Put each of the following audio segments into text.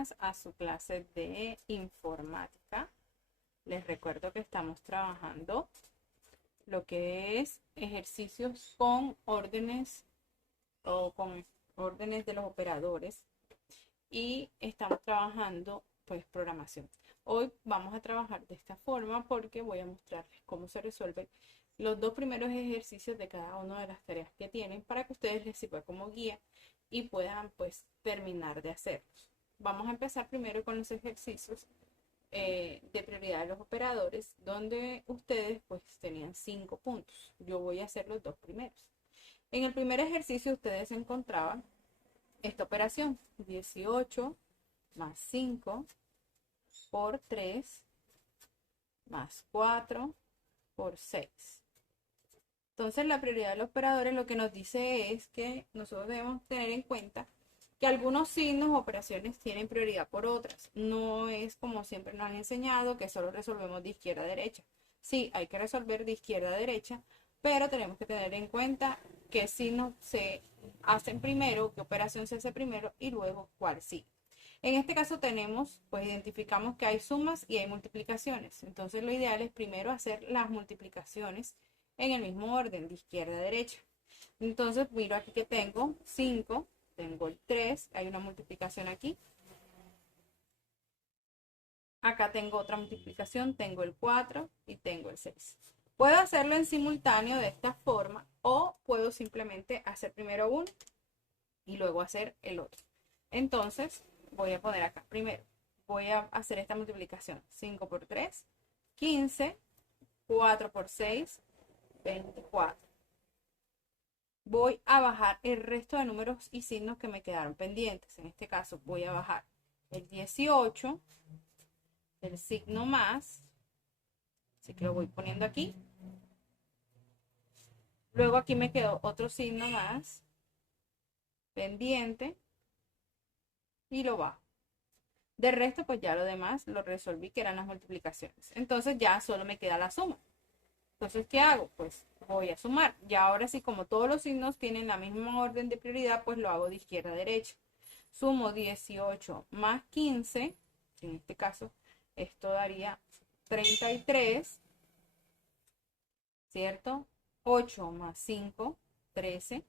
más a su clase de informática. Les recuerdo que estamos trabajando lo que es ejercicios con órdenes o con órdenes de los operadores y estamos trabajando pues programación. Hoy vamos a trabajar de esta forma porque voy a mostrarles cómo se resuelven los dos primeros ejercicios de cada una de las tareas que tienen para que ustedes les sirva como guía y puedan pues terminar de hacerlos. Vamos a empezar primero con los ejercicios de prioridad de los operadores, donde ustedes pues tenían 5 puntos. Yo voy a hacer los dos primeros. En el primer ejercicio ustedes encontraban esta operación, 18 más 5 por 3 más 4 por 6. Entonces la prioridad de los operadores lo que nos dice es que nosotros debemos tener en cuenta que algunos signos o operaciones tienen prioridad por otras. No es como siempre nos han enseñado que solo resolvemos de izquierda a derecha. Sí, hay que resolver de izquierda a derecha, pero tenemos que tener en cuenta qué signos se hacen primero, qué operación se hace primero y luego cuál sí. En este caso tenemos, pues identificamos que hay sumas y hay multiplicaciones. Entonces lo ideal es primero hacer las multiplicaciones en el mismo orden, de izquierda a derecha. Entonces miro aquí que tengo 5, tengo el 3, hay una multiplicación aquí. Acá tengo otra multiplicación, tengo el 4 y tengo el 6. Puedo hacerlo en simultáneo de esta forma o puedo simplemente hacer primero uno y luego hacer el otro. Entonces voy a poner acá primero, voy a hacer esta multiplicación, 5 por 3, 15, 4 por 6, 24. Voy a bajar el resto de números y signos que me quedaron pendientes. En este caso voy a bajar el 18, el signo más, así que lo voy poniendo aquí. Luego aquí me quedó otro signo más pendiente y lo bajo. De resto pues ya lo demás lo resolví, que eran las multiplicaciones. Entonces ya solo me queda la suma. Entonces, ¿qué hago? Pues voy a sumar. Y ahora sí, como todos los signos tienen la misma orden de prioridad, pues lo hago de izquierda a derecha. Sumo 18 más 15, en este caso, esto daría 33, ¿cierto? 8 más 5, 13.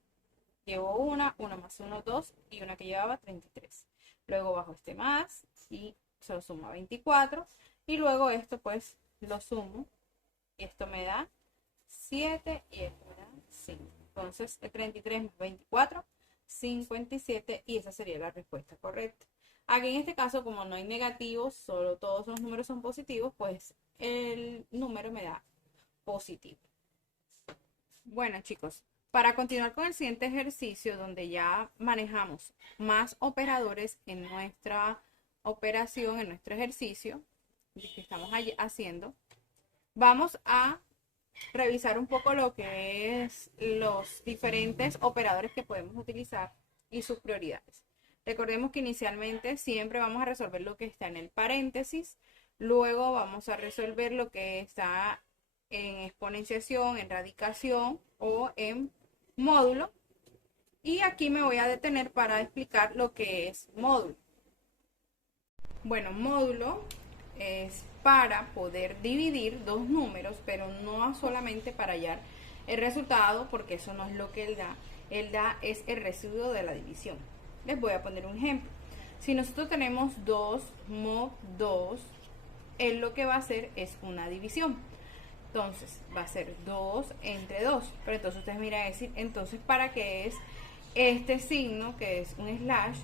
Llevo una más 1, 2 y una que llevaba 33. Luego bajo este más y se lo sumo a 24. Y luego esto pues lo sumo. Y esto me da 7 y esto me da 5. Entonces, el 33 más 24, 57 y esa sería la respuesta correcta. Aquí en este caso, como no hay negativos, solo todos los números son positivos, pues el número me da positivo. Bueno, chicos, para continuar con el siguiente ejercicio, donde ya manejamos más operadores en nuestra operación, en nuestro ejercicio que estamos haciendo, vamos a revisar un poco lo que es los diferentes operadores que podemos utilizar y sus prioridades. Recordemos que inicialmente siempre vamos a resolver lo que está en el paréntesis, luego vamos a resolver lo que está en exponenciación, en radicación o en módulo. Y aquí me voy a detener para explicar lo que es módulo. Bueno, módulo es para poder dividir dos números, pero no solamente para hallar el resultado, porque eso no es lo que él da. Él da es el residuo de la división. Les voy a poner un ejemplo. Si nosotros tenemos 2 mod 2, él lo que va a hacer es una división. Entonces va a ser 2 entre 2. Pero entonces ustedes miran a decir, entonces ¿para qué es este signo que es un slash?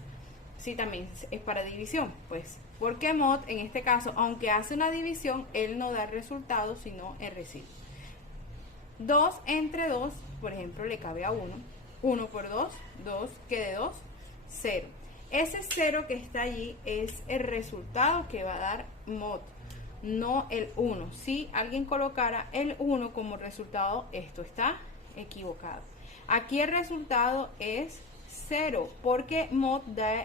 Si también es para división, pues porque mod en este caso, aunque hace una división, él no da el resultado sino el residuo. 2 entre 2, por ejemplo, le cabe a 1. 1 por 2, 2, que de 2, 0. Ese 0 que está allí es el resultado que va a dar mod, no el 1. Si alguien colocara el 1 como resultado, esto está equivocado. Aquí el resultado es 0, porque mod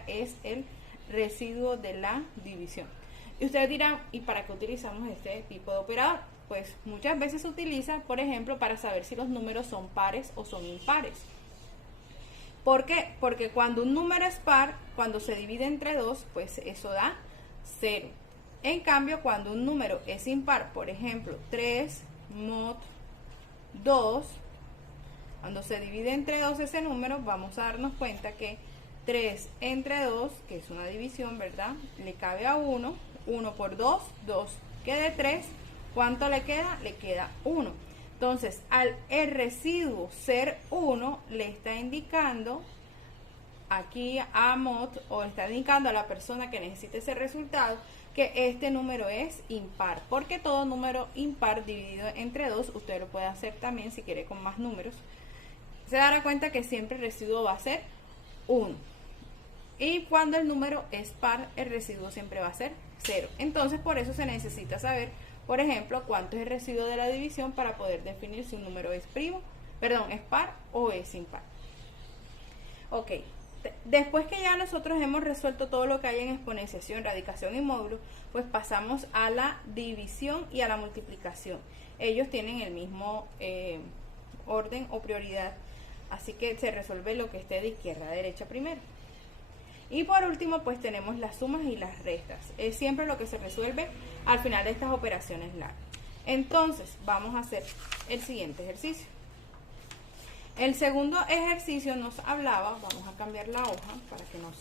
es el residuo de la división. Y ustedes dirán, ¿y para qué utilizamos este tipo de operador? Pues muchas veces se utiliza, por ejemplo, para saber si los números son pares o son impares. ¿Por qué? Porque cuando un número es par, cuando se divide entre 2, pues eso da 0. En cambio, cuando un número es impar, por ejemplo, 3 mod 2, cuando se divide entre 2 ese número, vamos a darnos cuenta que 3 entre 2, que es una división, ¿verdad? Le cabe a 1, 1 por 2, 2, quede 3, ¿cuánto le queda? Le queda 1. Entonces, al el residuo ser 1, le está indicando aquí a mod, o está indicando a la persona que necesite ese resultado, que este número es impar, porque todo número impar dividido entre 2, usted lo puede hacer también si quiere con más números, se dará cuenta que siempre el residuo va a ser 1. Y cuando el número es par, el residuo siempre va a ser 0. Entonces, por eso se necesita saber, por ejemplo, cuánto es el residuo de la división para poder definir si un número es es par o es impar. Ok, después que ya nosotros hemos resuelto todo lo que hay en exponenciación, radicación y módulo, pues pasamos a la división y a la multiplicación. Ellos tienen el mismo orden o prioridad, así que se resuelve lo que esté de izquierda a derecha primero. Y por último, pues tenemos las sumas y las restas. Es siempre lo que se resuelve al final de estas operaciones largas. Entonces, vamos a hacer el siguiente ejercicio. El segundo ejercicio nos hablaba, vamos a cambiar la hoja para que nos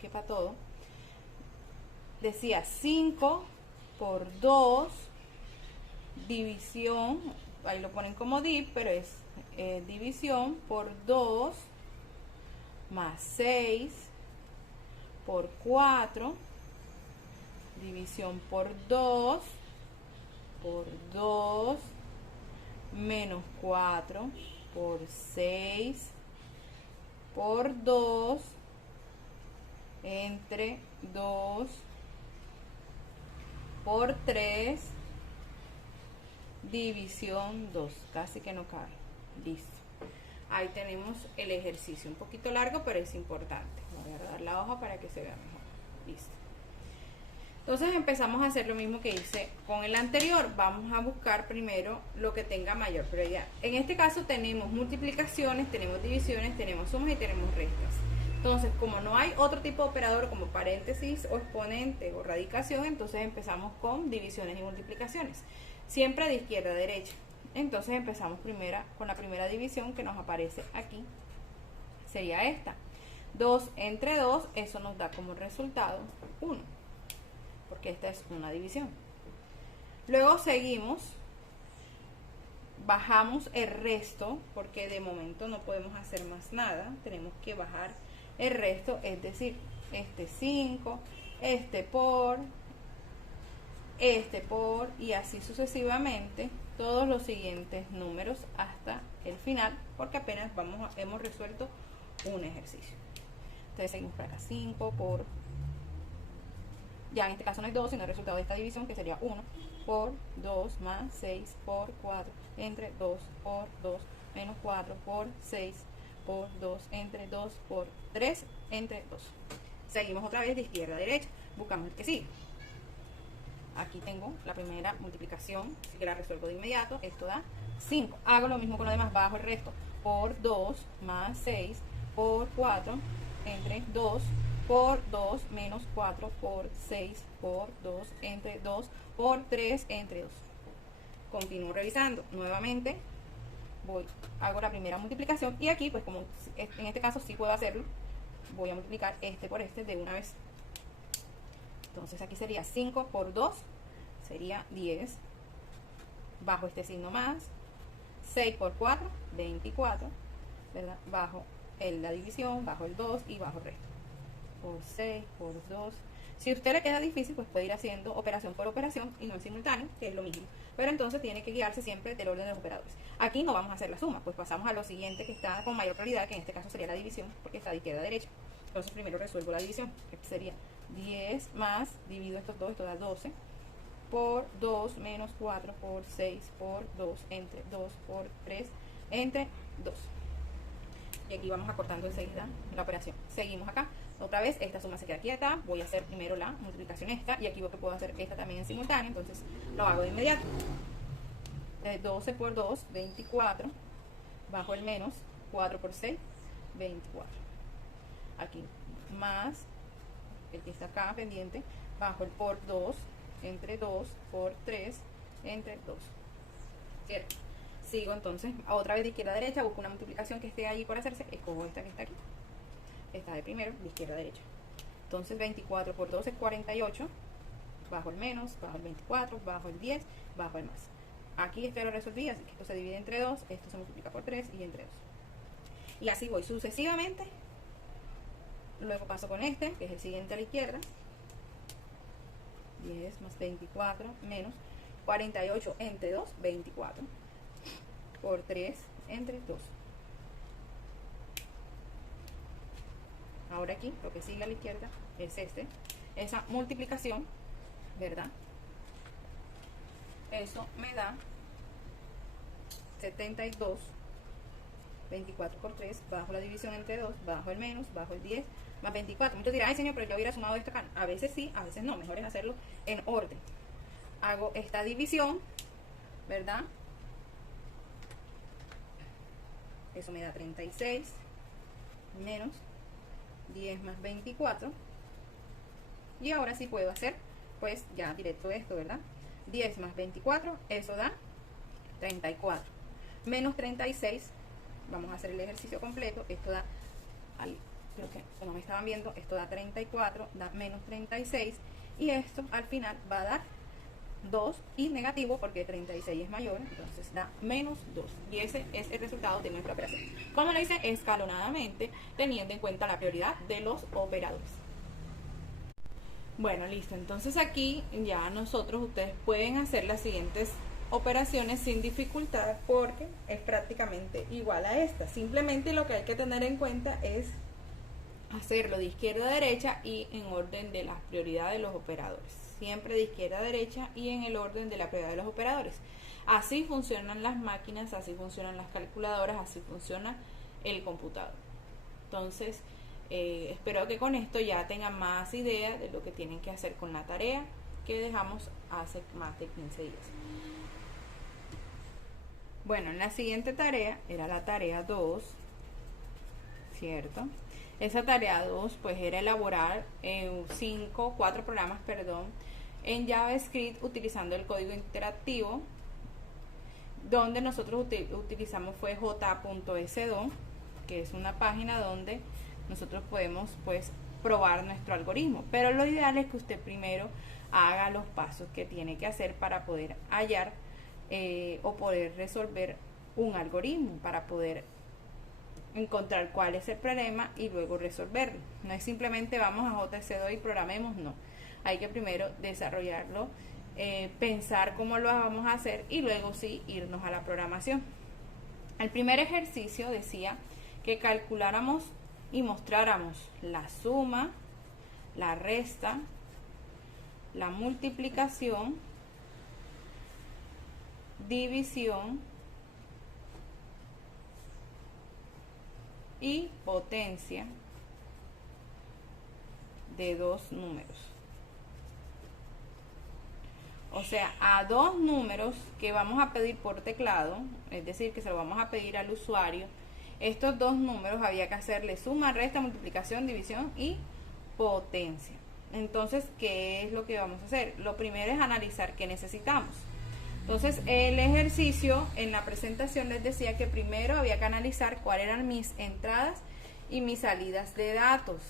quepa todo. Decía 5 por 2, división, ahí lo ponen como div, pero es división por 2 más 6 por 4, división por 2 menos 4 por 6 por 2 entre 2 por 3 división 2, casi que no cabe. Listo. Ahí tenemos el ejercicio, un poquito largo, pero es importante. Voy a dar la hoja para que se vea mejor. Listo. Entonces empezamos a hacer lo mismo que hice con el anterior. Vamos a buscar primero lo que tenga mayor prioridad. En este caso tenemos multiplicaciones, tenemos divisiones, tenemos sumas y tenemos restas. Entonces, como no hay otro tipo de operador como paréntesis o exponente o radicación, entonces empezamos con divisiones y multiplicaciones. Siempre de izquierda a derecha. Entonces empezamos con la primera división que nos aparece aquí. Sería esta. 2 entre 2, eso nos da como resultado 1. Porque esta es una división. Luego seguimos, bajamos el resto, porque de momento no podemos hacer más nada. Tenemos que bajar el resto, es decir, este 5, este por, y así sucesivamente todos los siguientes números hasta el final, porque apenas hemos resuelto un ejercicio. Entonces seguimos para acá, 5 por, ya en este caso no es 2, sino el resultado de esta división, que sería 1 por 2 más 6 por 4 entre 2 por 2 menos 4 por 6 por 2 entre 2 por 3 entre 2. Seguimos otra vez de izquierda a derecha, buscamos el que sigue. Aquí tengo la primera multiplicación, así que la resuelvo de inmediato. Esto da 5. Hago lo mismo con lo demás, bajo el resto. Por 2 más 6 por 4 entre 2 por 2 menos 4 por 6 por 2 entre 2 por 3 entre 2. Continúo revisando nuevamente. Hago la primera multiplicación y aquí, pues como en este caso sí puedo hacerlo, voy a multiplicar este por este de una vez. Entonces aquí sería 5 por 2, sería 10, bajo este signo más, 6 por 4, 24, ¿verdad? Bajo la división, bajo el 2 y bajo el resto. Por 6, por 2. Si a usted le queda difícil, pues puede ir haciendo operación por operación y no en simultáneo, que es lo mismo. Pero entonces tiene que guiarse siempre del orden de los operadores. Aquí no vamos a hacer la suma, pues pasamos a lo siguiente que está con mayor prioridad, que en este caso sería la división, porque está de izquierda a derecha. Entonces primero resuelvo la división, que sería 10 más, divido estos dos, esto da 12, por 2 menos 4 por 6 por 2 entre 2 por 3 entre 2. Y aquí vamos acortando enseguida la operación. Seguimos acá. Otra vez, esta suma se queda quieta. Voy a hacer primero la multiplicación esta. Y aquí veo que puedo hacer esta también en simultáneo. Entonces lo hago de inmediato. 12 por 2, 24. Bajo el menos, 4 por 6, 24. Aquí más el que está acá pendiente, bajo el por 2, entre 2, por 3, entre 2. ¿Cierto? Sigo entonces otra vez de izquierda a derecha, busco una multiplicación que esté allí por hacerse, escojo esta que está aquí. Esta de primero, de izquierda a derecha. Entonces 24 por 2 es 48, bajo el menos, bajo el 24, bajo el 10, bajo el más. Aquí esto lo resolví, así que esto se divide entre 2, esto se multiplica por 3 y entre 2. Y así voy sucesivamente. Luego paso con este, que es el siguiente a la izquierda. 10 más 24 menos 48 entre 2, 24. Por 3 entre 2. Ahora aquí, lo que sigue a la izquierda es esa multiplicación, ¿verdad? Eso me da 72. 24 por 3, bajo la división entre 2, bajo el menos, bajo el 10, más 24. Muchos dirán, ay señor, pero yo hubiera sumado esto acá. A veces sí, a veces no. Mejor es hacerlo en orden. Hago esta división, ¿verdad? Eso me da 36 menos 10 más 24. Y ahora sí puedo hacer, pues ya directo esto, ¿verdad? 10 más 24, eso da 34. Menos 36, vamos a hacer el ejercicio completo. Esto da, creo que como me estaban viendo, esto da 34, da menos 36. Y esto al final va a dar 2 y negativo porque 36 es mayor, entonces da menos 2. Y ese es el resultado de nuestra operación. Como lo hice escalonadamente, teniendo en cuenta la prioridad de los operadores. Bueno, listo. Entonces aquí ya ustedes pueden hacer las siguientes operaciones sin dificultad porque es prácticamente igual a esta. Simplemente lo que hay que tener en cuenta es hacerlo de izquierda a derecha y en orden de la prioridad de los operadores. Siempre de izquierda a derecha y en el orden de la prioridad de los operadores. Así funcionan las máquinas, así funcionan las calculadoras, así funciona el computador. Entonces, espero que con esto ya tengan más idea de lo que tienen que hacer con la tarea que dejamos hace más de 15 días. Bueno, en la siguiente tarea era la tarea 2, ¿cierto? Esa tarea 2 pues era elaborar 4 programas, en JavaScript utilizando el código interactivo, donde nosotros utilizamos fue j.sdo, que es una página donde nosotros podemos pues probar nuestro algoritmo, pero lo ideal es que usted primero haga los pasos que tiene que hacer para poder hallar o poder resolver un algoritmo, para poder encontrar cuál es el problema y luego resolverlo. No es simplemente vamos a JSDO y programemos, no. Hay que primero desarrollarlo, pensar cómo lo vamos a hacer y luego sí irnos a la programación. El primer ejercicio decía que calculáramos y mostráramos la suma, la resta, la multiplicación, división y potencia de dos números. O sea, a dos números que vamos a pedir por teclado, es decir, que se lo vamos a pedir al usuario, estos dos números había que hacerle suma, resta, multiplicación, división y potencia. Entonces, ¿qué es lo que vamos a hacer? Lo primero es analizar qué necesitamos. Entonces, el ejercicio en la presentación les decía que primero había que analizar cuáles eran mis entradas y mis salidas de datos,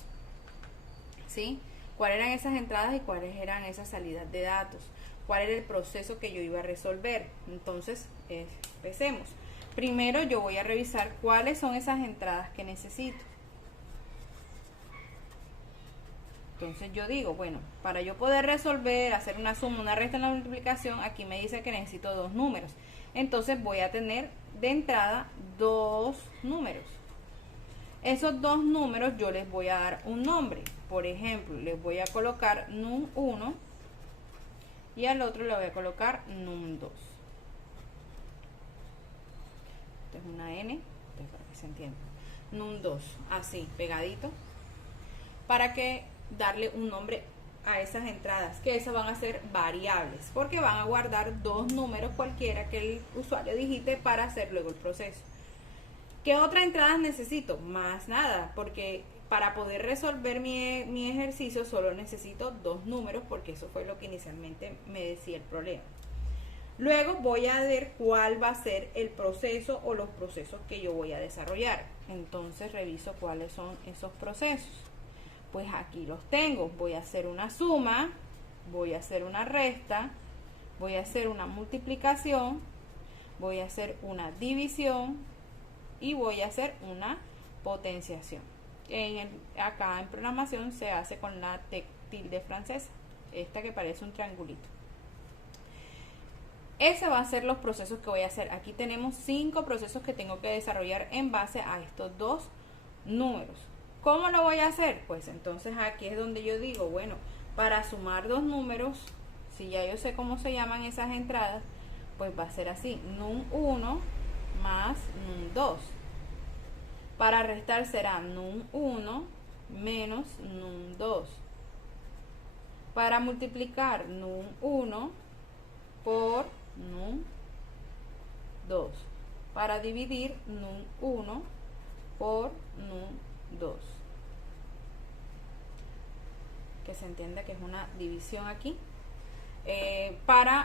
¿sí? ¿Cuáles eran esas entradas y cuáles eran esas salidas de datos? ¿Cuál era el proceso que yo iba a resolver? Entonces, empecemos. Primero yo voy a revisar cuáles son esas entradas que necesito. Entonces yo digo, bueno, para yo poder resolver, hacer una suma, una resta, una multiplicación, aquí me dice que necesito dos números. Entonces voy a tener de entrada dos números. Esos dos números yo les voy a dar un nombre. Por ejemplo, les voy a colocar num1 y al otro le voy a colocar num2. Esto es una n, para que se entienda. Num2, así, pegadito, para que darle un nombre a esas entradas, que esas van a ser variables, porque van a guardar dos números cualquiera que el usuario digite para hacer luego el proceso. ¿Qué otra entrada necesito? Más nada, porque para poder resolver mi ejercicio solo necesito 2 números, porque eso fue lo que inicialmente me decía el problema. Luego voy a ver cuál va a ser el proceso o los procesos que yo voy a desarrollar. Entonces reviso cuáles son esos procesos. Pues aquí los tengo. Voy a hacer una suma, voy a hacer una resta, voy a hacer una multiplicación, voy a hacer una división y voy a hacer una potenciación. Acá en programación se hace con la tilde francesa, esta que parece un triangulito. Ese va a ser los procesos que voy a hacer. Aquí tenemos 5 procesos que tengo que desarrollar en base a estos 2 números. ¿Cómo lo voy a hacer? Pues entonces aquí es donde yo digo, bueno, para sumar 2 números, si ya yo sé cómo se llaman esas entradas, pues va a ser así, num1 más num2. Para restar será num1 menos num2. Para multiplicar num1 por num2. Para dividir num1 por num2. Que se entienda que es una división aquí.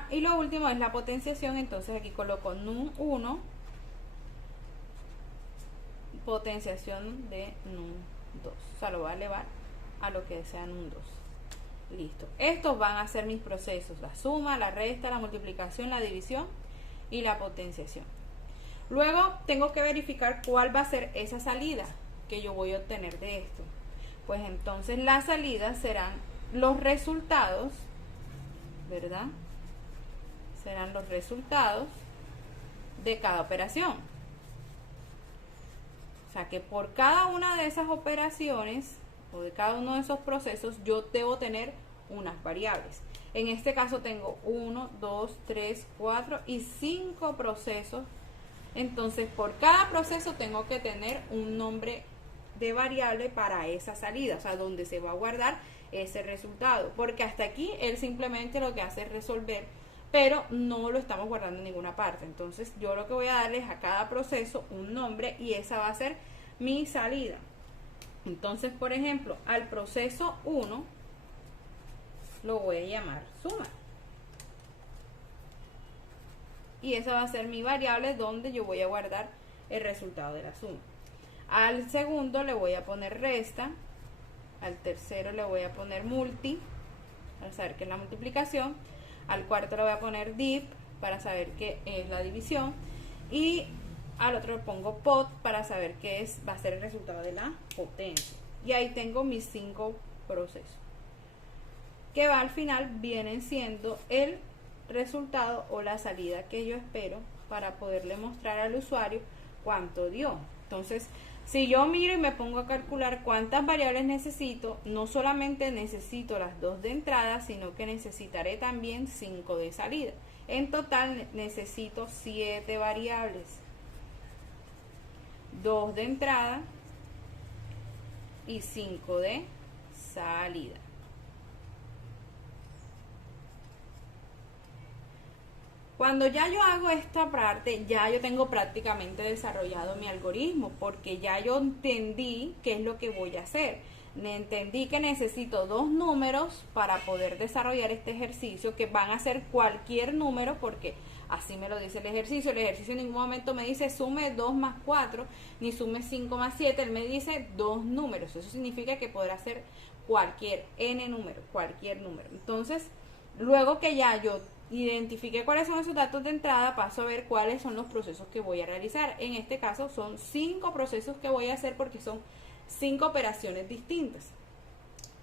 Y lo último es la potenciación, entonces aquí coloco num1 potenciación de num2, o sea, lo voy a elevar a lo que sea num2. Listo, estos van a ser mis procesos: la suma, la resta, la multiplicación, la división y la potenciación. Luego tengo que verificar cuál va a ser esa salida que yo voy a obtener de esto. Pues entonces la salida serán los resultados, ¿verdad? Serán los resultados de cada operación. O sea que por cada una de esas operaciones o de cada uno de esos procesos yo debo tener unas variables. En este caso tengo 1, 2, 3, 4 y 5 procesos. Entonces por cada proceso tengo que tener un nombre de variable para esa salida, o sea, donde se va a guardar ese resultado, porque hasta aquí él simplemente lo que hace es resolver, pero no lo estamos guardando en ninguna parte. Entonces yo lo que voy a darle es a cada proceso un nombre y esa va a ser mi salida. Entonces, por ejemplo, al proceso 1 lo voy a llamar suma y esa va a ser mi variable donde yo voy a guardar el resultado de la suma. Al segundo le voy a poner resta, al tercero le voy a poner multi, para saber qué es la multiplicación, al cuarto le voy a poner div, para saber qué es la división, y al otro le pongo pot, para saber qué va a ser el resultado de la potencia. Y ahí tengo mis 5 procesos, que al final vienen siendo el resultado o la salida que yo espero para poderle mostrar al usuario cuánto dio. Entonces, si yo miro y me pongo a calcular cuántas variables necesito, no solamente necesito las 2 de entrada, sino que necesitaré también 5 de salida. En total necesito 7 variables, 2 de entrada y 5 de salida. Cuando ya yo hago esta parte, ya yo tengo prácticamente desarrollado mi algoritmo, porque ya yo entendí qué es lo que voy a hacer. Entendí que necesito 2 números para poder desarrollar este ejercicio, que van a ser cualquier número, porque así me lo dice el ejercicio. El ejercicio en ningún momento me dice sume 2 más 4, ni sume 5 más 7, él me dice 2 números. Eso significa que podrá ser cualquier n número, cualquier número. Entonces, luego que ya yo identifiqué cuáles son esos datos de entrada, paso a ver cuáles son los procesos que voy a realizar. En este caso son 5 procesos que voy a hacer, porque son 5 operaciones distintas.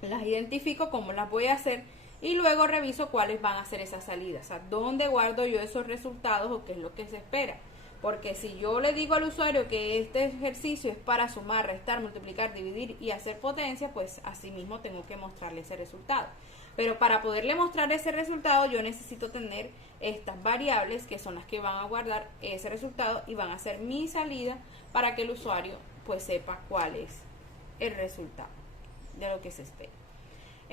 Las identifico, cómo las voy a hacer, y luego reviso cuáles van a ser esas salidas, o sea, dónde guardo yo esos resultados o qué es lo que se espera. Porque si yo le digo al usuario que este ejercicio es para sumar, restar, multiplicar, dividir y hacer potencia, pues así mismo tengo que mostrarle ese resultado. Pero para poderle mostrar ese resultado yo necesito tener estas variables, que son las que van a guardar ese resultado y van a ser mi salida, para que el usuario pues sepa cuál es el resultado de lo que se espera.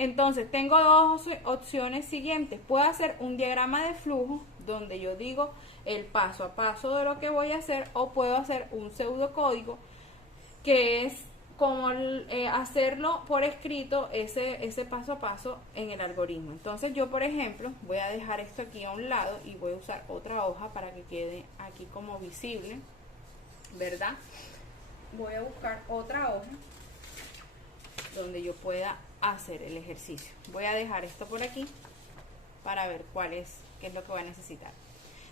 Entonces tengo dos opciones siguientes. Puedo hacer un diagrama de flujo donde yo digo el paso a paso de lo que voy a hacer, o puedo hacer un pseudocódigo que es como hacerlo por escrito, ese paso a paso en el algoritmo. Entonces yo, por ejemplo, voy a dejar esto aquí a un lado y voy a usar otra hoja para que quede aquí como visible, ¿verdad? Voy a buscar otra hoja donde yo pueda hacer el ejercicio. Voy a dejar esto por aquí para ver qué es lo que voy a necesitar.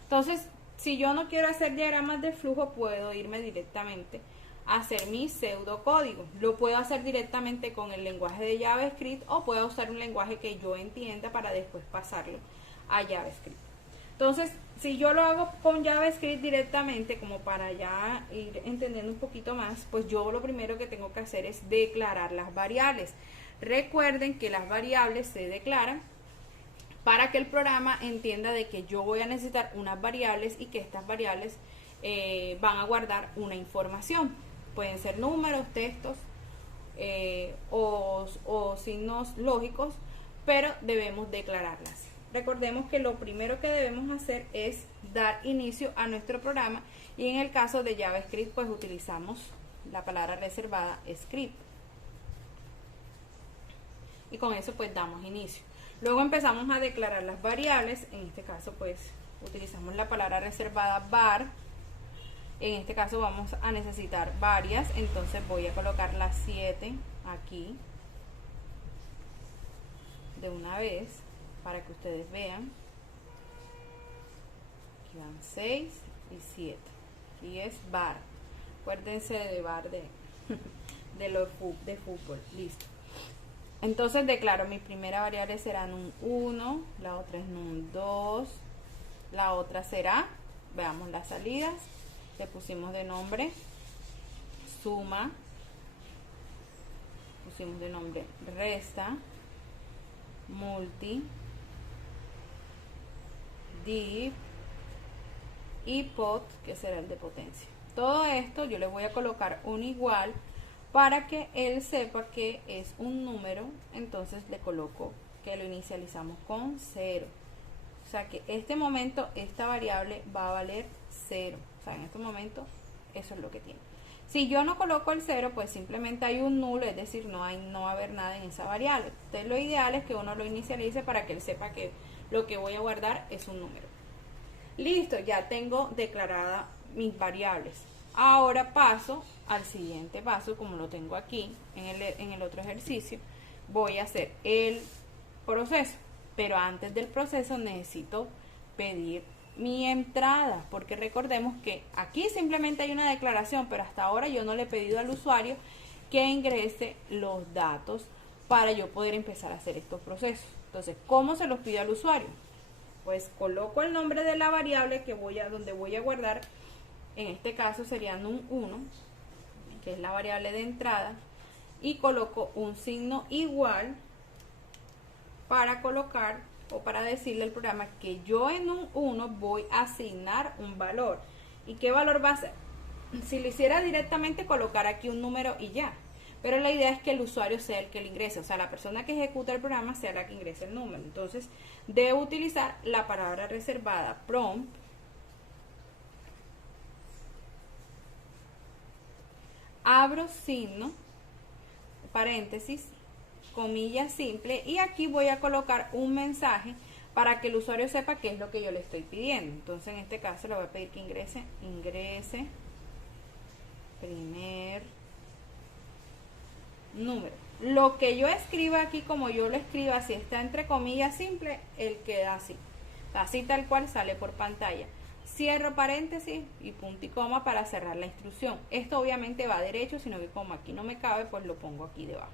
Entonces, si yo no quiero hacer diagramas de flujo, puedo irme directamente a hacer mi pseudocódigo. Lo puedo hacer directamente con el lenguaje de JavaScript, o puedo usar un lenguaje que yo entienda para después pasarlo a JavaScript. Entonces, si yo lo hago con JavaScript directamente, como para ya ir entendiendo un poquito más, pues yo lo primero que tengo que hacer es declarar las variables. Recuerden que las variables se declaran para que el programa entienda de que yo voy a necesitar unas variables y que estas variables van a guardar una información. Pueden ser números, textos o signos lógicos, pero debemos declararlas. Recordemos que lo primero que debemos hacer es dar inicio a nuestro programa, y en el caso de JavaScript pues utilizamos la palabra reservada script, y con eso pues damos inicio. Luego empezamos a declarar las variables. En este caso pues utilizamos la palabra reservada var. En este caso vamos a necesitar varias, entonces voy a colocar las 7 aquí de una vez para que ustedes vean. Aquí van 6 y 7. Aquí es var. Acuérdense de var de fútbol. Listo. Entonces declaro, mi primera variable será num1, la otra es num2, la otra será, veamos las salidas, le pusimos de nombre suma, pusimos de nombre resta, multi, div y pot, que será el de potencia. Todo esto yo le voy a colocar un igual para que él sepa que es un número. Entonces le coloco que lo inicializamos con 0. O sea que este momento esta variable va a valer 0. O sea, en este momento eso es lo que tiene. Si yo no coloco el 0, pues simplemente hay un nulo, es decir, no va a haber nada en esa variable. Entonces lo ideal es que uno lo inicialice para que él sepa que lo que voy a guardar es un número. Listo, ya tengo declarada mis variables. Ahora paso al siguiente paso, como lo tengo aquí en el otro ejercicio. Voy a hacer el proceso, pero antes del proceso necesito pedir mi entrada, porque recordemos que aquí simplemente hay una declaración, pero hasta ahora yo no le he pedido al usuario que ingrese los datos para yo poder empezar a hacer estos procesos. Entonces, ¿cómo se los pido al usuario? Pues coloco el nombre de la variable donde voy a guardar. En este caso sería num1, que es la variable de entrada, y coloco un signo igual para colocar o para decirle al programa que yo en num1 voy a asignar un valor. ¿Y qué valor va a ser? Si lo hiciera directamente, colocar aquí un número y ya. Pero la idea es que el usuario sea el que lo ingrese, o sea, la persona que ejecuta el programa sea la que ingrese el número. Entonces, debo utilizar la palabra reservada prompt, abro signo, paréntesis, comilla simple, y aquí voy a colocar un mensaje para que el usuario sepa qué es lo que yo le estoy pidiendo. Entonces en este caso le voy a pedir que ingrese primer número. Lo que yo escriba aquí, como yo lo escribo así, está entre comillas simple, él queda así. Así tal cual sale por pantalla. Cierro paréntesis y punto y coma para cerrar la instrucción. Esto obviamente va derecho, sino que como aquí no me cabe, pues lo pongo aquí debajo.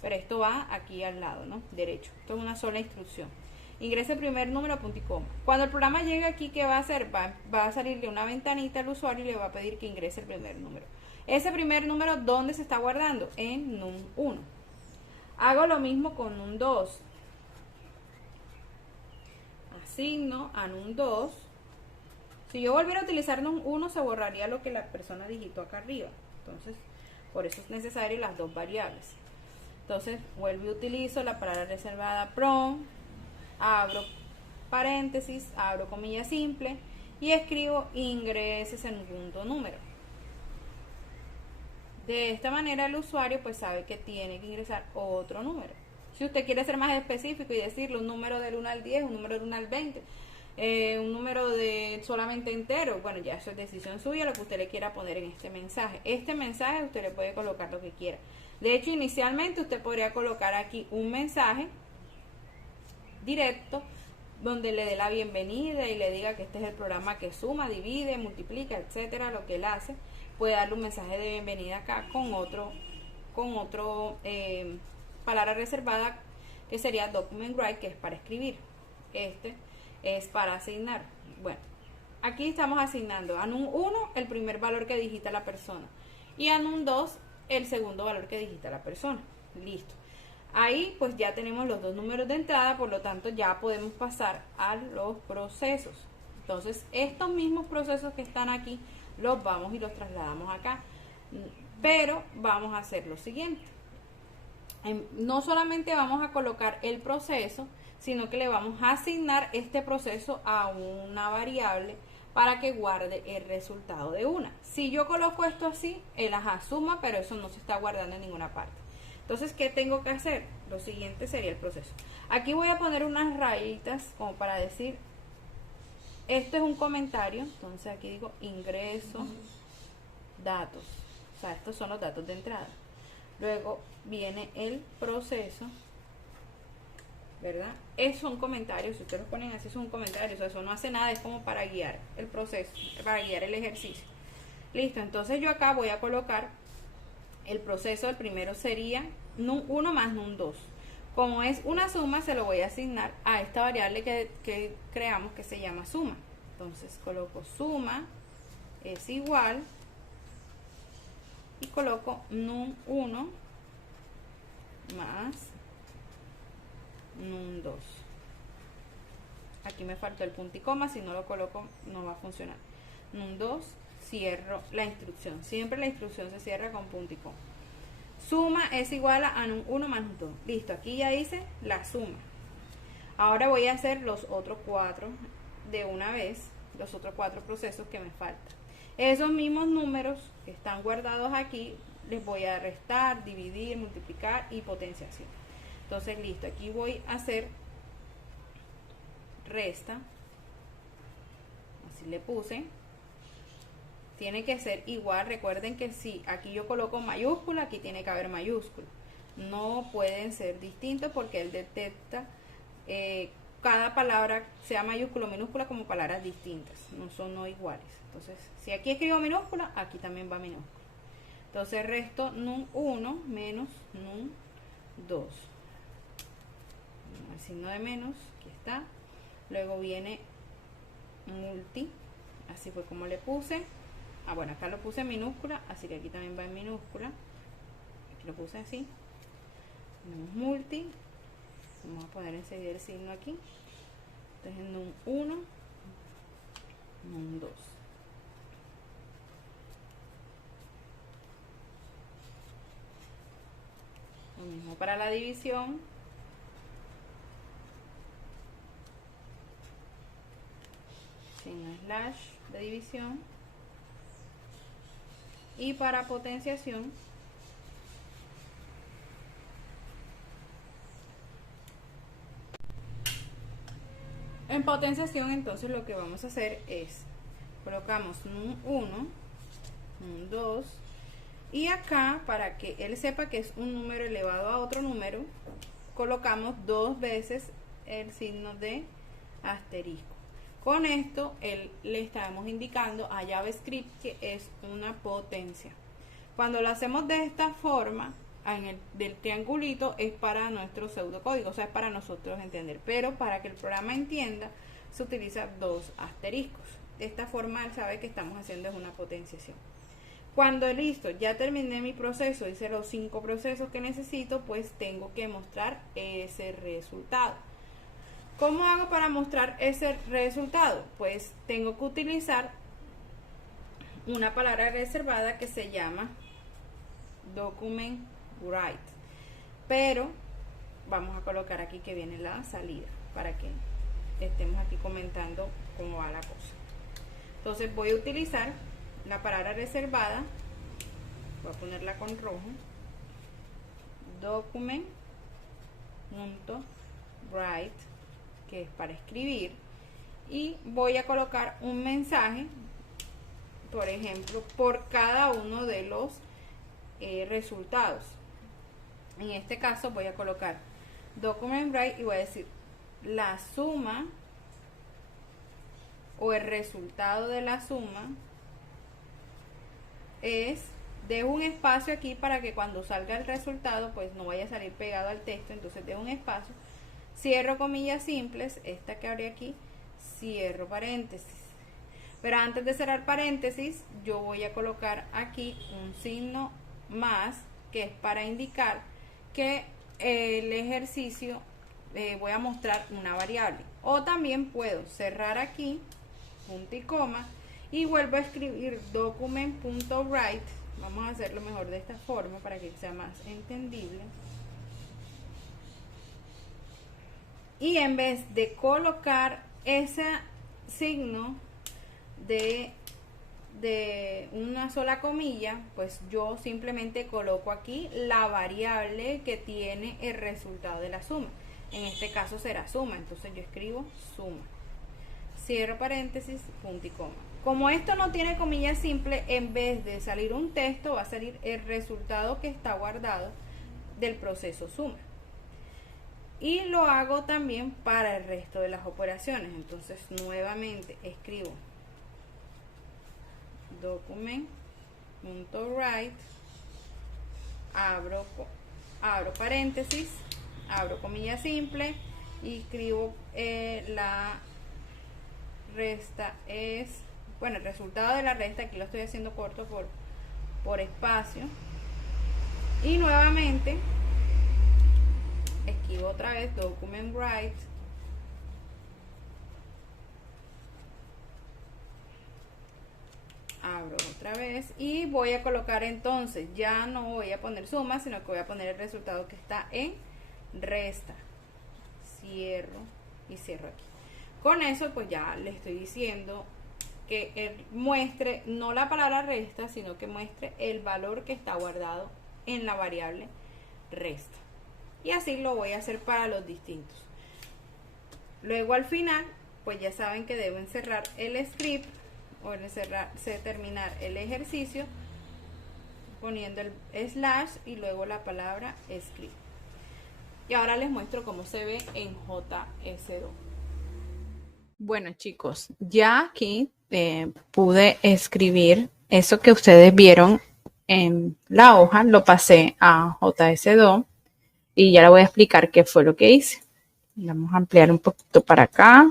Pero esto va aquí al lado, ¿no? Derecho. Esto es una sola instrucción. Ingrese primer número, punto y coma. Cuando el programa llegue aquí, ¿qué va a hacer? Va a salirle una ventanita al usuario y le va a pedir que ingrese el primer número. Ese primer número, ¿dónde se está guardando? En num1. Hago lo mismo con num2. Asigno a num2. Si yo volviera a utilizar num1, se borraría lo que la persona digitó acá arriba. Entonces, por eso es necesario las dos variables. Entonces vuelvo y utilizo la palabra reservada from, abro paréntesis, abro comilla simple y escribo ingreses en un punto número. De esta manera el usuario pues sabe que tiene que ingresar otro número. Si usted quiere ser más específico y decirle un número del 1 al 10, un número del 1 al 20, un número de solamente entero, bueno, ya eso es decisión suya, lo que usted le quiera poner en este mensaje. Este mensaje usted le puede colocar lo que quiera. De hecho, inicialmente usted podría colocar aquí un mensaje directo donde le dé la bienvenida y le diga que este es el programa que suma, divide, multiplica, etcétera, lo que él hace. Puede darle un mensaje de bienvenida acá con otro palabra reservada que sería document write, que es para escribir. Este es para asignar. Bueno, aquí estamos asignando a num 1 el primer valor que digita la persona y a num 2 el segundo valor que digita la persona. Listo. Ahí pues ya tenemos los dos números de entrada, por lo tanto ya podemos pasar a los procesos. Entonces estos mismos procesos que están aquí los vamos y los trasladamos acá, pero vamos a hacer lo siguiente. No solamente vamos a colocar el proceso, sino que le vamos a asignar este proceso a una variable para que guarde el resultado de una. Si yo coloco esto así, él suma, pero eso no se está guardando en ninguna parte. Entonces, ¿qué tengo que hacer? Lo siguiente sería el proceso. Aquí voy a poner unas rayitas como para decir, esto es un comentario. Entonces aquí digo ingreso, datos. O sea, estos son los datos de entrada. Luego viene el proceso, ¿verdad? Es un comentario, si ustedes lo ponen así, es un comentario, o sea, eso no hace nada, es como para guiar el proceso, para guiar el ejercicio. Listo, entonces yo acá voy a colocar el proceso. El primero sería num 1 más num 2. Como es una suma, se lo voy a asignar a esta variable que creamos, que se llama suma. Entonces coloco suma es igual y coloco num 1 más num 2. Aquí me faltó el punto y coma, si no lo coloco no va a funcionar. Num 2, cierro la instrucción. Siempre la instrucción se cierra con punto y coma. Suma es igual a num 1 más num 2. Listo, aquí ya hice la suma. Ahora voy a hacer los otros 4 de una vez, los otros 4 procesos que me faltan. Esos mismos números que están guardados aquí, les voy a restar, dividir, multiplicar y potenciación. Entonces, listo, aquí voy a hacer resta, así le puse. Tiene que ser igual, recuerden que si aquí yo coloco mayúscula, aquí tiene que haber mayúscula. No pueden ser distintos porque él detecta cada palabra, sea mayúscula o minúscula, como palabras distintas, no son no iguales. Entonces, si aquí escribo minúscula, aquí también va minúscula. Entonces resto num 1 menos num 2. El signo de menos, aquí está. Luego viene multi, así fue como le puse. Bueno, acá lo puse en minúscula, así que aquí también va en minúscula. Aquí lo puse así. Tenemos multi. Vamos a poner enseguida el signo aquí. Entonces num 1, num 2. Lo mismo para la división. Signo slash de división. Y para potenciación, en potenciación entonces lo que vamos a hacer es colocamos num 1, num 2 y acá, para que él sepa que es un número elevado a otro número, colocamos 2 veces el signo de asterisco. Con esto le estamos indicando a JavaScript que es una potencia. Cuando lo hacemos de esta forma, del triangulito, es para nuestro pseudocódigo, o sea, es para nosotros entender. Pero para que el programa entienda, se utiliza 2 asteriscos. De esta forma él sabe que estamos haciendo es una potenciación. Cuando listo, ya terminé mi proceso, hice los 5 procesos que necesito, pues tengo que mostrar ese resultado. ¿Cómo hago para mostrar ese resultado? Pues tengo que utilizar una palabra reservada que se llama document write. pero vamos a colocar aquí que viene la salida para que estemos aquí comentando cómo va la cosa. Entonces voy a utilizar la palabra reservada, voy a ponerla con rojo, document.write, que es para escribir, y voy a colocar un mensaje, por ejemplo, por cada uno de los resultados. En este caso voy a colocar document write y voy a decir la suma o el resultado de la suma es, dejo un espacio aquí para que cuando salga el resultado pues no vaya a salir pegado al texto, entonces dejo un espacio, cierro comillas simples, esta que abrí aquí, cierro paréntesis. Pero antes de cerrar paréntesis, yo voy a colocar aquí un signo más, que es para indicar que el ejercicio voy a mostrar una variable. O también puedo cerrar aquí, punto y coma, y vuelvo a escribir document.write. Vamos a hacerlo mejor de esta forma para que sea más entendible. Y en vez de colocar ese signo de una sola comilla, pues yo simplemente coloco aquí la variable que tiene el resultado de la suma. En este caso será suma, entonces yo escribo suma, cierro paréntesis, punto y coma. Como esto no tiene comillas simple, en vez de salir un texto va a salir el resultado que está guardado del proceso suma. Y lo hago también para el resto de las operaciones. Entonces nuevamente escribo document.write, abro paréntesis, abro comilla simple y escribo la resta es, bueno, el resultado de la resta, aquí lo estoy haciendo corto por espacio, y nuevamente escribo otra vez document.write, abro otra vez y voy a colocar, entonces ya no voy a poner suma, sino que voy a poner el resultado que está en resta, cierro y cierro aquí. Con eso pues ya le estoy diciendo que él muestre no la palabra resta, sino que muestre el valor que está guardado en la variable resta. Y así lo voy a hacer para los distintos. Luego al final pues ya saben que deben cerrar el script o terminar el ejercicio poniendo el slash y luego la palabra script. Y ahora les muestro cómo se ve en JS2. Bueno chicos, ya aquí pude escribir eso que ustedes vieron en la hoja, lo pasé a JS2 y ya les voy a explicar qué fue lo que hice. Vamos a ampliar un poquito para acá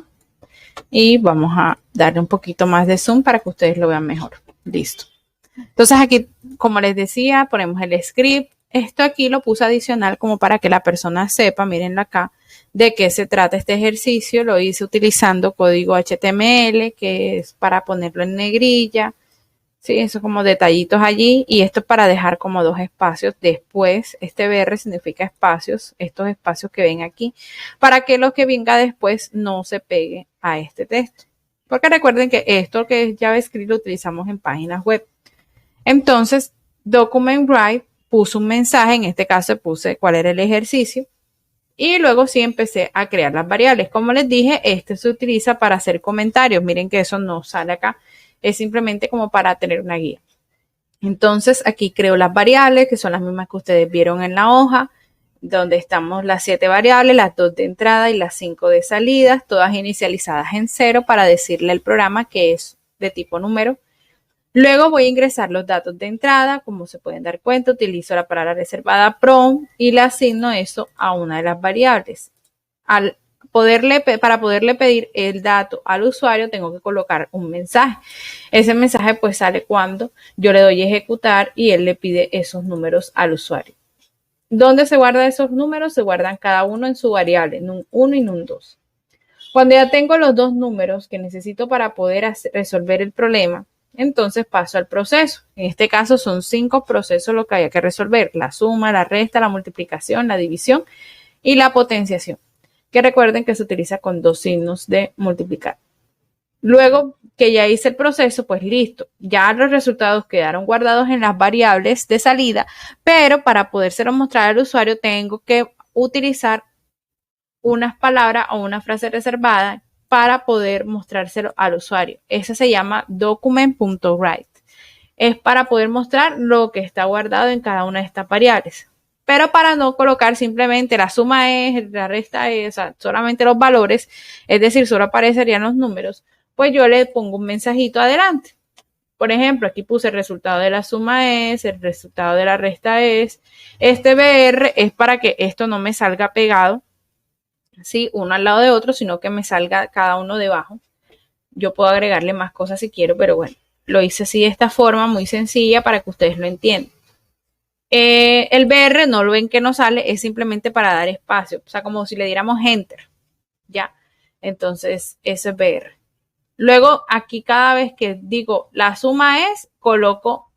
y vamos a darle un poquito más de zoom para que ustedes lo vean mejor. Listo. Entonces aquí, como les decía, ponemos el script. Esto aquí lo puse adicional como para que la persona sepa, mírenlo acá, de qué se trata este ejercicio. Lo hice utilizando código HTML, que es para ponerlo en negrilla. Sí, eso como detallitos allí. Y esto es para dejar como dos espacios después. Este BR significa espacios, estos espacios que ven aquí, para que lo que venga después no se pegue a este texto. Porque recuerden que esto que es JavaScript lo utilizamos en páginas web. Entonces, document.write puso un mensaje, en este caso puse cuál era el ejercicio. Y luego sí empecé a crear las variables. Como les dije, este se utiliza para hacer comentarios. Miren que eso no sale acá. Es simplemente como para tener una guía. Entonces aquí creo las variables, que son las mismas que ustedes vieron en la hoja, donde estamos las 7 variables, las 2 de entrada y las 5 de salida, todas inicializadas en 0 para decirle al programa que es de tipo número. Luego voy a ingresar los datos de entrada, como se pueden dar cuenta, utilizo la palabra reservada prompt y le asigno eso a una de las variables. Para poderle pedir el dato al usuario tengo que colocar un mensaje. Ese mensaje pues sale cuando yo le doy a ejecutar y él le pide esos números al usuario. ¿Dónde se guardan esos números? Se guardan cada uno en su variable, num1 y num2. Cuando ya tengo los dos números que necesito para poder resolver el problema, Entonces paso al proceso. En este caso son 5 procesos lo que había que resolver: la suma, la resta, la multiplicación, la división y la potenciación, que recuerden que se utiliza con 2 signos de multiplicar. Luego que ya hice el proceso, pues listo, ya los resultados quedaron guardados en las variables de salida, pero para podérselo mostrar al usuario tengo que utilizar unas palabras o una frase reservada para poder mostrárselo al usuario. Esa se llama document.write. Es para poder mostrar lo que está guardado en cada una de estas variables. Pero para no colocar simplemente la suma es, la resta es, o sea, solamente los valores, es decir, solo aparecerían los números, pues yo le pongo un mensajito adelante. Por ejemplo, aquí puse el resultado de la suma es, el resultado de la resta es. Este BR es para que esto no me salga pegado, ¿sí? Uno al lado de otro, sino que me salga cada uno debajo. Yo puedo agregarle más cosas si quiero, pero bueno, lo hice así de esta forma, muy sencilla para que ustedes lo entiendan. El BR no lo ven que no sale, es simplemente para dar espacio, o sea, como si le diéramos enter, ¿ya? Entonces, eso es BR. Luego, aquí cada vez que digo la suma es, coloco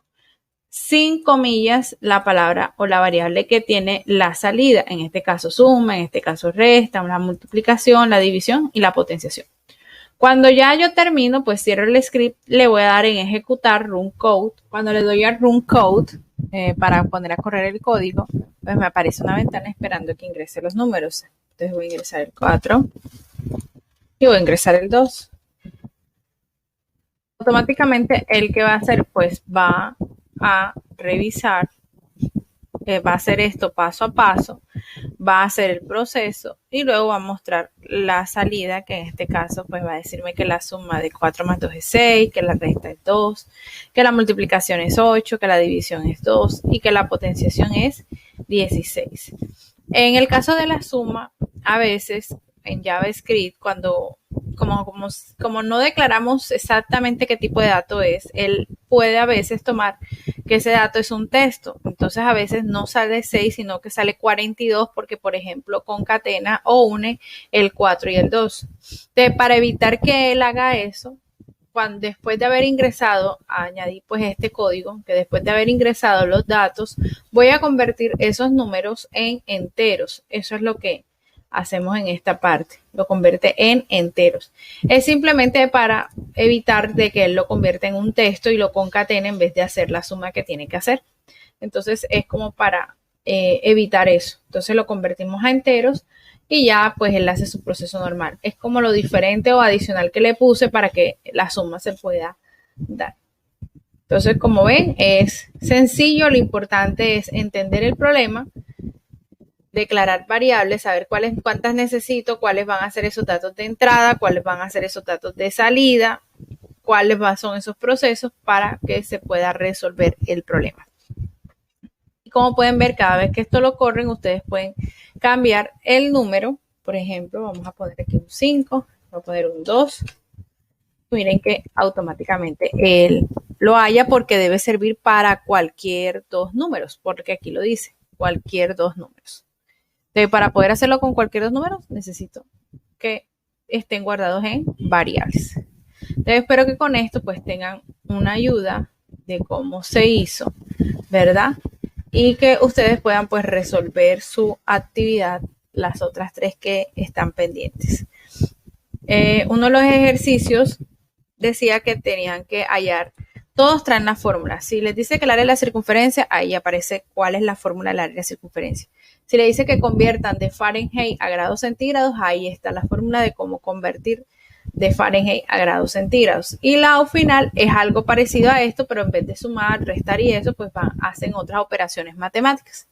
sin comillas la palabra o la variable que tiene la salida, en este caso suma, en este caso resta, la multiplicación, la división y la potenciación. Cuando ya yo termino, pues cierro el script, le voy a dar en ejecutar run code. Cuando le doy a run code para poner a correr el código, pues me aparece una ventana esperando que ingrese los números. Entonces voy a ingresar el 4 y voy a ingresar el 2. Automáticamente el que va a hacer, pues va a revisar, va a hacer esto paso a paso, va a hacer el proceso y luego va a mostrar la salida, que en este caso pues va a decirme que la suma de 4 más 2 es 6, que la resta es 2, que la multiplicación es 8, que la división es 2 y que la potenciación es 16. En el caso de la suma, a veces en JavaScript, como no declaramos exactamente qué tipo de dato es, él puede a veces tomar que ese dato es un texto. Entonces a veces no sale 6, sino que sale 42 porque, por ejemplo, concatena o une el 4 y el 2. Entonces, para evitar que él haga eso, después de haber ingresado, añadí pues este código, que después de haber ingresado los datos, voy a convertir esos números en enteros. Eso es lo que hacemos en esta parte, lo convierte en enteros. Es simplemente para evitar de que él lo convierta en un texto y lo concatene en vez de hacer la suma que tiene que hacer. Entonces es como para evitar eso. Entonces lo convertimos a enteros y ya pues él hace su proceso normal. Es como lo diferente o adicional que le puse para que la suma se pueda dar. Entonces, como ven, es sencillo. Lo importante es entender el problema, declarar variables, saber cuántas necesito, cuáles van a ser esos datos de entrada, cuáles van a ser esos datos de salida, cuáles son esos procesos para que se pueda resolver el problema. Y como pueden ver, cada vez que esto lo corren, ustedes pueden cambiar el número. Por ejemplo, vamos a poner aquí un 5, voy a poner un 2. Miren que automáticamente él lo haya, porque debe servir para cualquier 2 números, porque aquí lo dice, cualquier 2 números. Entonces, para poder hacerlo con cualquier 2 números, necesito que estén guardados en variables. Entonces, espero que con esto pues tengan una ayuda de cómo se hizo, ¿verdad? Y que ustedes puedan pues resolver su actividad, las otras 3 que están pendientes. Uno de los ejercicios decía que tenían que hallar, todos traen la fórmula. Si les dice que el área de la circunferencia, ahí aparece cuál es la fórmula del área de la circunferencia. Si le dice que conviertan de Fahrenheit a grados centígrados, ahí está la fórmula de cómo convertir de Fahrenheit a grados centígrados. Y la O final es algo parecido a esto, pero en vez de sumar, restar y eso, pues hacen otras operaciones matemáticas.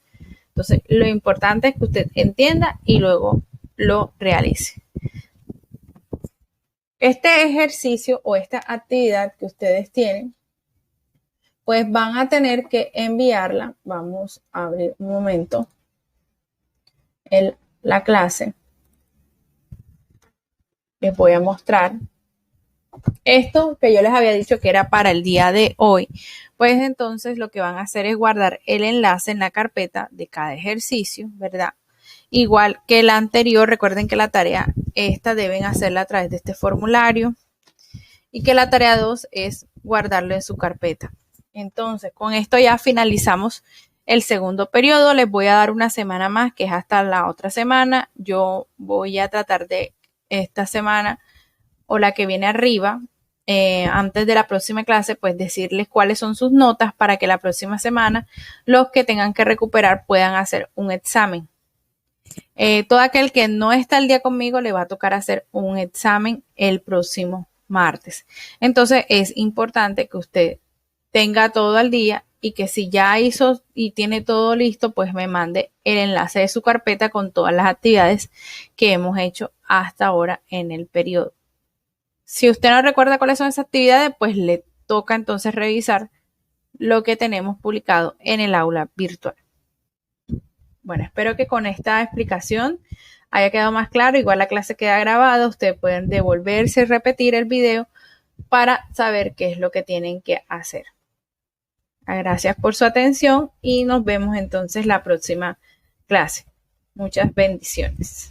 Entonces, lo importante es que usted entienda y luego lo realice. Este ejercicio o esta actividad que ustedes tienen, pues van a tener que enviarla. Vamos a abrir un momento la clase. Les voy a mostrar esto que yo les había dicho que era para el día de hoy. Pues entonces lo que van a hacer es guardar el enlace en la carpeta de cada ejercicio, ¿verdad? Igual que la anterior, recuerden que la tarea esta deben hacerla a través de este formulario y que la tarea 2 es guardarlo en su carpeta. Entonces, con esto ya finalizamos el segundo periodo. Les voy a dar una semana más, que es hasta la otra semana. Yo voy a tratar de esta semana o la que viene arriba, antes de la próxima clase, pues decirles cuáles son sus notas para que la próxima semana los que tengan que recuperar puedan hacer un examen. Todo aquel que no está al día conmigo le va a tocar hacer un examen el próximo martes. Entonces es importante que usted tenga todo al día y que si ya hizo y tiene todo listo, pues me mande el enlace de su carpeta con todas las actividades que hemos hecho hasta ahora en el periodo. Si usted no recuerda cuáles son esas actividades, pues le toca entonces revisar lo que tenemos publicado en el aula virtual. Bueno, espero que con esta explicación haya quedado más claro. Igual la clase queda grabada, ustedes pueden devolverse y repetir el video para saber qué es lo que tienen que hacer. Gracias por su atención y nos vemos entonces la próxima clase. Muchas bendiciones.